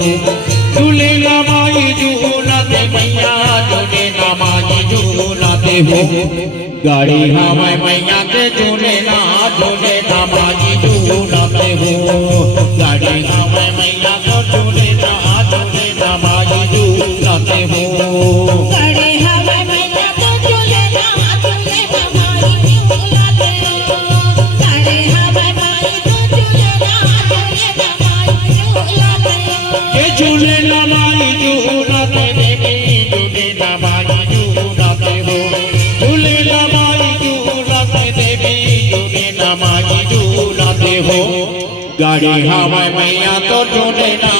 हो झूले नमाई झूलाते मैया झूले नमाई झूलाते हो गाड़ी हवाई मैया के झूले नमाई झूलाते हो गाड़ी हवाई मैया को झूले नमाई झूलाते हो गाड़ी हवाई मैया को झूले नमाई झूलाते हो गाड़ी हवाई मैया को झूले नमाई झूलाते हो ये झूले नमाई झूलाते देवी झूले नमाई झूलाते हो झूले नमाई झूलाते देवी झूले नमाई झूलाते हो गाड़ी हवाई मैया तो झूले ना